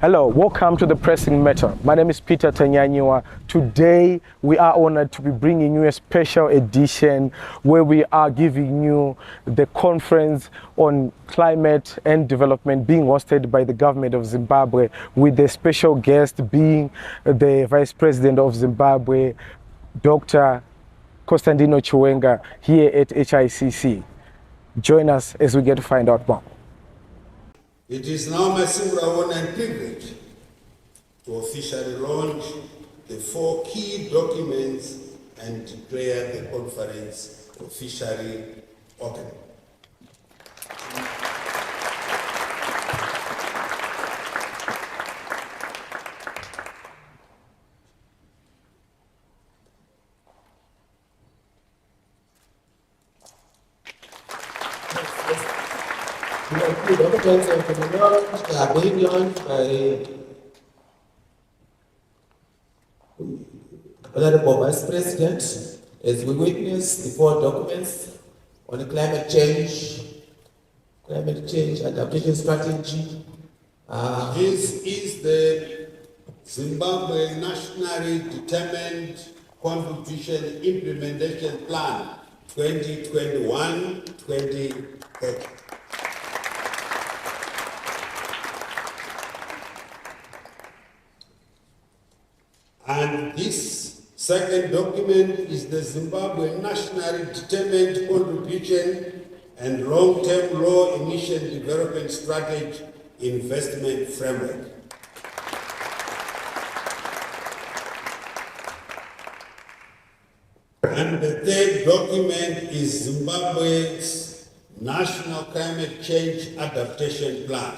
Hello, welcome to the Pressing Matter. My name is Peter Tanyanyiwa. Today we are honored to be bringing you a special edition where we are giving you the conference on climate and development being hosted by the government of Zimbabwe, with the special guest being the Vice President of Zimbabwe, Dr. Constantino Chiwenga, here at HICC. Join us as we get to find out more. It is now my singular honor and privilege to officially launch the 4 key documents and declare the conference officially open. The documents are being launched by Honorable Vice President as we witness the 4 documents on climate change adaptation strategy. This is the Zimbabwe Nationally Determined Contribution Implementation Plan 2021-2030. And this second document is the Zimbabwe Nationally Determined Contribution and Long-Term Low Emission Development Strategy Investment Framework. And the third document is Zimbabwe's National Climate Change Adaptation Plan.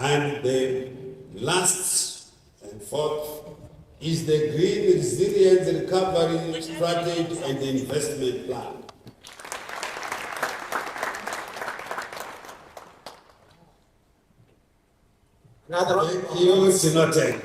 And the last and fourth is the Green Resilience Recovery Strategy and Investment Plan. Thank you, Senator.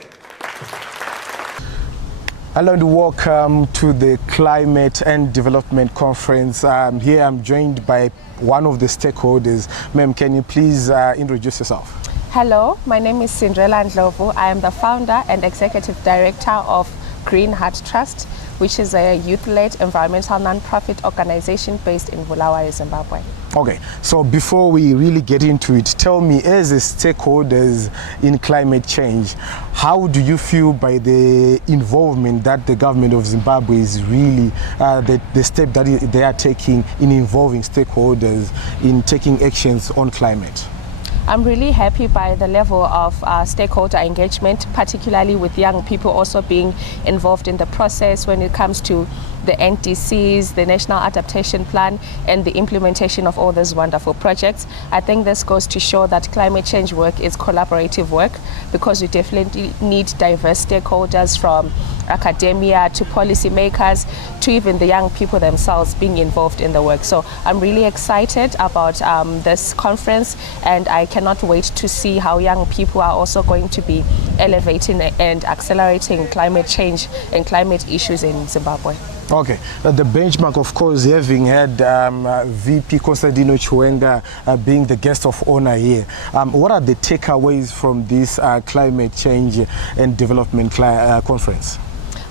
Hello and welcome to the Climate and Development Conference. Here I'm joined by one of the stakeholders. Ma'am, can you please introduce yourself? Hello, my name is Cinderella Ndlovu. I am the founder and executive director of Green Heart Trust, which is a youth-led environmental non-profit organization based in Bulawayo, Zimbabwe. Okay, so before we really get into it, tell me, as a stakeholders in climate change, how do you feel by the involvement that the government of Zimbabwe is really, the step that they are taking in involving stakeholders in taking actions on climate? I'm really happy by the level of stakeholder engagement, particularly with young people also being involved in the process when it comes to the NDCs, the National Adaptation Plan, and the implementation of all these wonderful projects. I think this goes to show that climate change work is collaborative work, because we definitely need diverse stakeholders, from academia to policymakers to even the young people themselves being involved in the work. So I'm really excited about this conference, and I cannot wait to see how young people are also going to be elevating and accelerating climate change and climate issues in Zimbabwe. Okay, the benchmark, of course, having had VP Constantino Chiwenga being the guest of honor here. What are the takeaways from this climate change and development conference?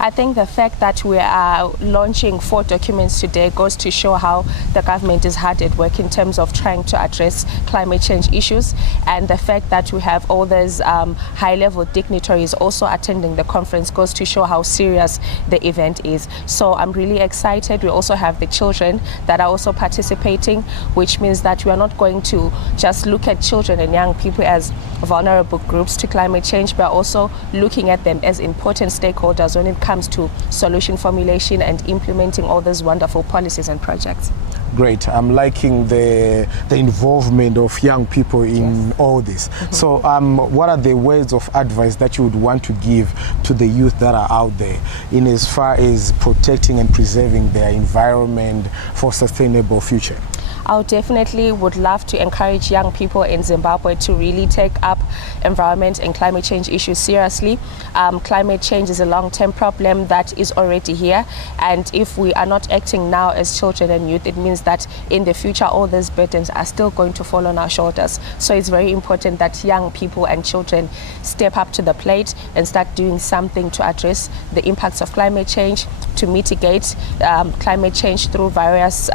I think the fact that we are launching 4 documents today goes to show how the government is hard at work in terms of trying to address climate change issues, and the fact that we have all those high-level dignitaries also attending the conference goes to show how serious the event is. So I'm really excited. We also have the children that are also participating, which means that we are not going to just look at children and young people as vulnerable groups to climate change, but also looking at them as important stakeholders when it comes to solution formulation and implementing all these wonderful policies and projects. Great. I'm liking the involvement of young people in all this. So what are the words of advice that you would want to give to the youth that are out there in as far as protecting and preserving their environment for sustainable future? I definitely would love to encourage young people in Zimbabwe to really take up environment and climate change issues seriously. Climate change is a long-term problem that is already here, and if we are not acting now as children and youth, it means that in the future all these burdens are still going to fall on our shoulders. So it's very important that young people and children step up to the plate and start doing something to address the impacts of climate change, to mitigate climate change through various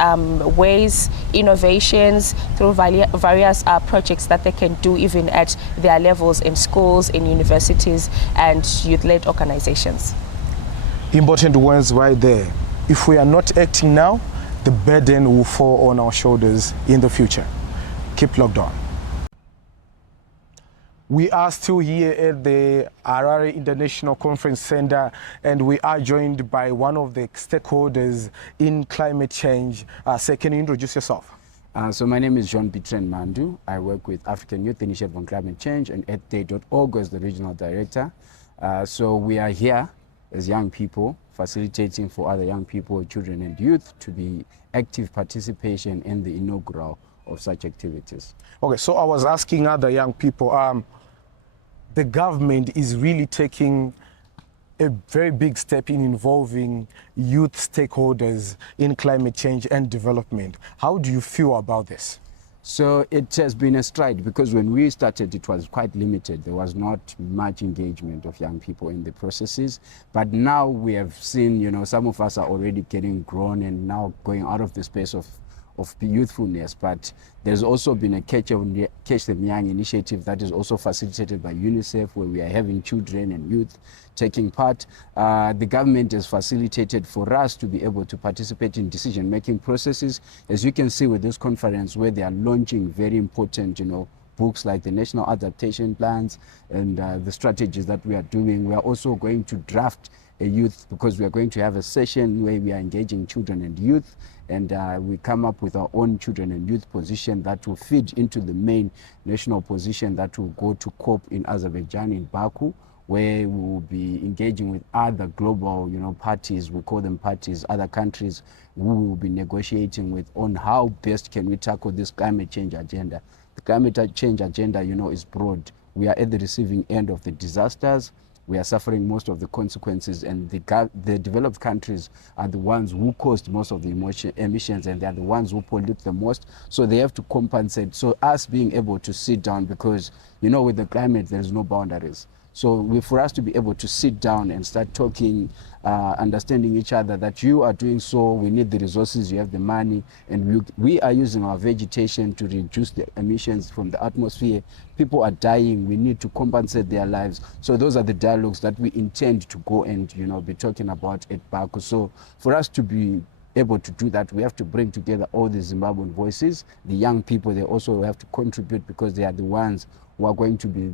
ways, innovations, through various projects that they can do even at their levels in schools, in universities and youth-led organizations. Important words right there. If we are not acting now, the burden will fall on our shoulders in the future. Keep locked on. We are still here at the Harare International Conference Center, and we are joined by one of the stakeholders in climate change. Sir, can you introduce yourself? So my name is Peter Tanyanyiwa. I work with African Youth Initiative on Climate Change and Earthday.org as the regional director. So we are here as young people, facilitating for other young people, children and youth to be active participation in the inaugural of such activities. Okay, so I was asking other young people, the government is really taking a very big step in involving youth stakeholders in climate change and development. How do you feel about this? So it has been a stride, because when we started it was quite limited. There was not much engagement of young people in the processes. But now we have seen, some of us are already getting grown and now going out of the space of youthfulness, but there's also been a Catch Them Young initiative that is also facilitated by UNICEF, where we are having children and youth taking part. The government has facilitated for us to be able to participate in decision-making processes, as you can see with this conference, where they are launching very important, books like the national adaptation plans and the strategies that we are doing. We are also going to draft a youth, because we are going to have a session where we are engaging children and youth, and we come up with our own children and youth position that will feed into the main national position that will go to COP in Azerbaijan, in Baku, where we will be engaging with other global parties, we call them parties, other countries who we will be negotiating with on how best can we tackle this climate change agenda. The climate change agenda, is broad. We are at the receiving end of the disasters. We are suffering most of the consequences, and the developed countries are the ones who caused most of the emissions, and they are the ones who pollute the most. So they have to compensate. So us being able to sit down, because with the climate there's no boundaries. So for us to be able to sit down and start talking, understanding each other, that you are doing so, we need the resources, you have the money, and we are using our vegetation to reduce the emissions from the atmosphere. People are dying, we need to compensate their lives. So those are the dialogues that we intend to go and be talking about at Baku. So for us to be able to do that, we have to bring together all the Zimbabwean voices. The young people, they also have to contribute, because they are the ones who are going to be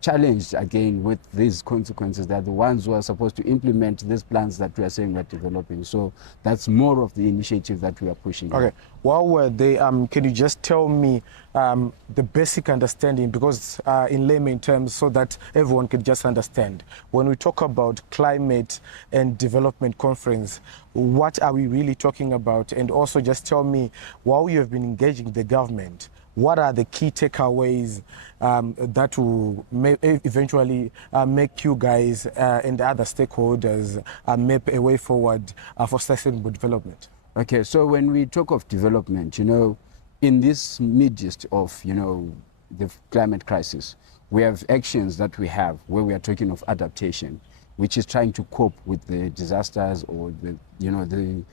challenged again with these consequences. They're the ones who are supposed to implement these plans that we are saying we're developing. So that's more of the initiative that we are pushing. Okay, while we're there, can you just tell me the basic understanding, because in layman terms, so that everyone can just understand, when we talk about climate and development conference, what are we really talking about? And also just tell me, while you have been engaging the government, what are the key takeaways that will eventually make you guys and the other stakeholders map a way forward for sustainable development? Okay, so when we talk of development, in this midst of, the climate crisis, we have actions that we have where we are talking of adaptation, which is trying to cope with the disasters or the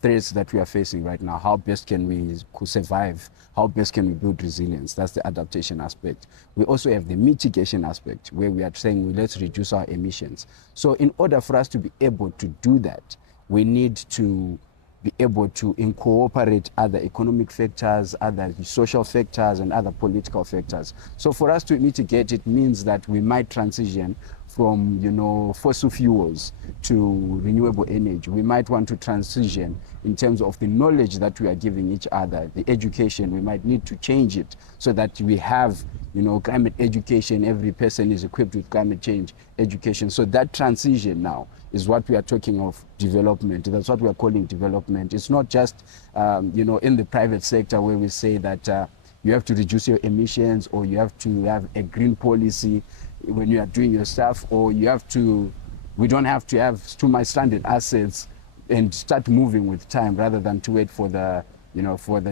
threats that we are facing right now. How best can we survive? How best can we build resilience? That's the adaptation aspect. We also have the mitigation aspect, where we are saying, let's reduce our emissions. So in order for us to be able to do that, we need to be able to incorporate other economic factors, other social factors, and other political factors. So for us to mitigate, it means that we might transition from fossil fuels to renewable energy. We might want to transition in terms of the knowledge that we are giving each other, the education. We might need to change it so that we have climate education. Every person is equipped with climate change education. So that transition now is what we are talking of development. That's what we are calling development. It's not just, in the private sector where we say that you have to reduce your emissions, or you have to have a green policy when you are doing your stuff, or we don't have to have too much stranded assets and start moving with time rather than to wait for the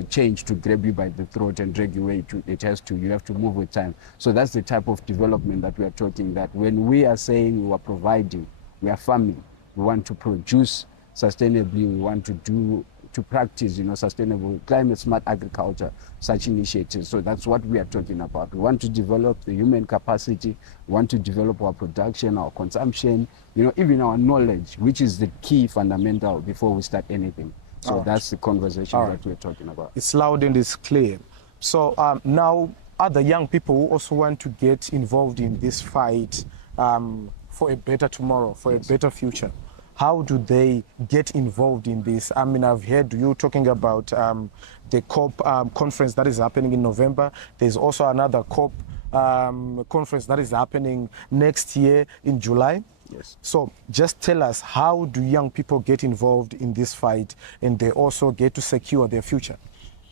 change to grab you by the throat and drag you where you have to move with time. So that's the type of development that we are talking, that when we are saying we are providing, we are farming, we want to produce sustainably, we want to practice, sustainable climate smart agriculture, such initiatives. So that's what we are talking about. We want to develop the human capacity, we want to develop our production, our consumption, even our knowledge, which is the key fundamental before we start anything. So that's the conversation that we're talking about. It's loud and it's clear. So now other young people who also want to get involved in this fight for a better tomorrow, for a better future, how do they get involved in this? I mean, I've heard you talking about the COP conference that is happening in November. There's also another COP conference that is happening next year in July. Yes. So just tell us, how do young people get involved in this fight and they also get to secure their future?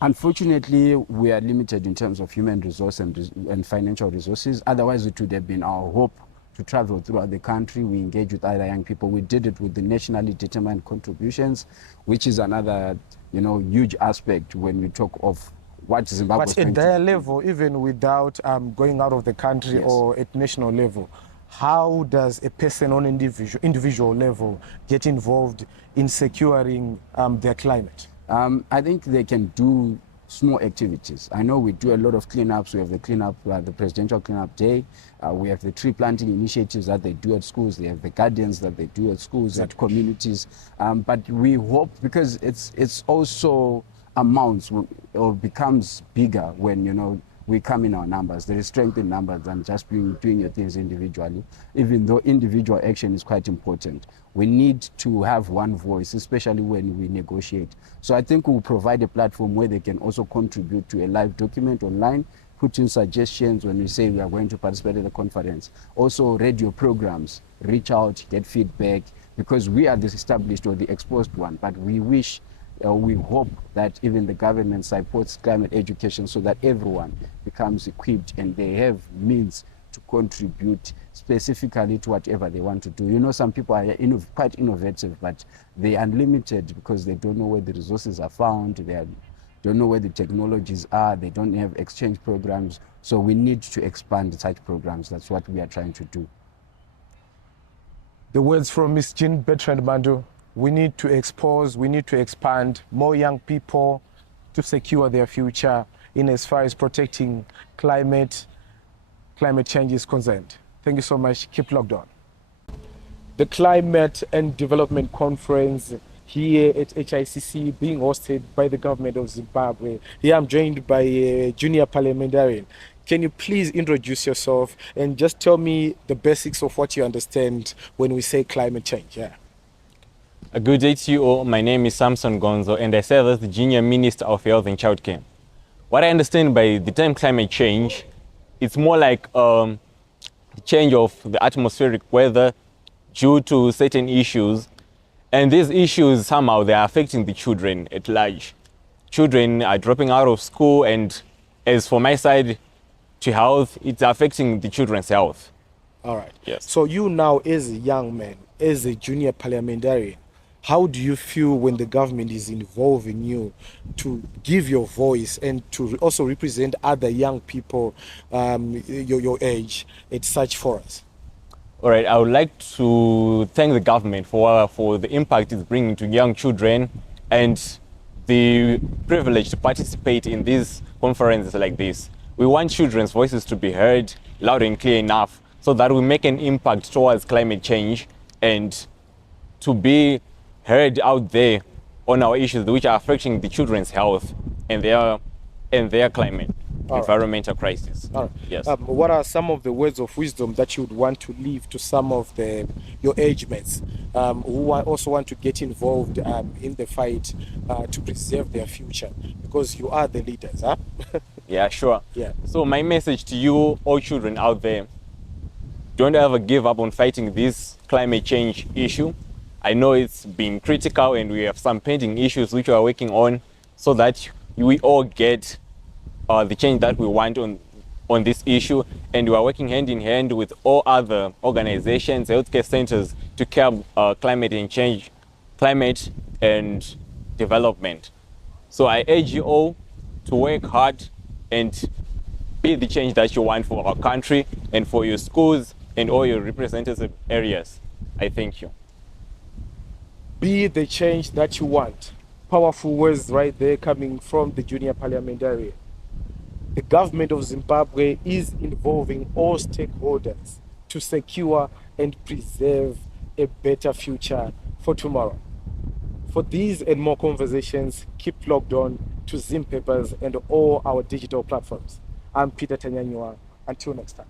Unfortunately, we are limited in terms of human resource and financial resources. Otherwise, it would have been our hope to travel throughout the country. We engage with other young people. We did it with the nationally determined contributions, which is another, huge aspect when we talk of what Zimbabwe. But at their level, even without going out of the country, Yes. or at national level, how does a person on individual level get involved in securing their climate? I think they can do small activities. I know we do a lot of cleanups. We have the cleanup, the Presidential Cleanup Day. We have the tree planting initiatives that they do at schools. They have the gardens that they do at schools, at communities. But we hope, because it's also amounts or becomes bigger when, we come in our numbers. There is strength in numbers than just doing your things individually, even though individual action is quite important. We need to have one voice, especially when we negotiate. So I think we'll provide a platform where they can also contribute to a live document online, put in suggestions when we say we are going to participate in the conference. Also radio programs, reach out, get feedback, because we are the established or the exposed one, but we hope that even the government supports climate education so that everyone becomes equipped and they have means to contribute specifically to whatever they want to do. Some people are quite innovative, but they are unlimited because they don't know where the resources are found, don't know where the technologies are, they don't have exchange programs. So we need to expand such programs. That's what we are trying to do. The words from Ms. Jean Bertrand Mandu. We need to expose, we need to expand more young people to secure their future in as far as protecting climate change is concerned. Thank you so much. Keep locked on. The Climate and Development Conference here at HICC being hosted by the government of Zimbabwe. Here I'm joined by a junior parliamentarian. Can you please introduce yourself and just tell me the basics of what you understand when we say climate change? Yeah. A good day to you all. My name is Samson Gonzo and I serve as the Junior Minister of Health and Childcare. What I understand by the term climate change, it's more like the change of the atmospheric weather due to certain issues. And these issues, somehow, they are affecting the children at large. Children are dropping out of school, and as for my side, to health, it's affecting the children's health. All right. Yes. So you now, as a young man, as a junior parliamentarian, how do you feel when the government is involving you to give your voice and to also represent other young people your age at such forums? All right, I would like to thank the government for the impact it's bringing to young children and the privilege to participate in these conferences like this. We want children's voices to be heard loud and clear enough so that we make an impact towards climate change and to be heard out there on our issues which are affecting the children's health and their climate, environmental crisis. All right. Yes. What are some of the words of wisdom that you would want to leave to some of your age mates who also want to get involved in the fight to preserve their future? Because you are the leaders, huh? Yeah, sure. Yeah. So my message to you, all children out there, don't ever give up on fighting this climate change issue. I know it's been critical and we have some pending issues which we are working on so that we all get the change that we want on this issue, and we are working hand in hand with all other organizations, healthcare centers to curb climate and development. So I urge you all to work hard and be the change that you want for our country and for your schools and all your representative areas. I thank you. Be the change that you want. Powerful words right there coming from the junior parliamentarian. The government of Zimbabwe is involving all stakeholders to secure and preserve a better future for tomorrow. For these and more conversations, keep logged on to Zim Papers and all our digital platforms. I'm Peter Tanyanyiwa. Until next time.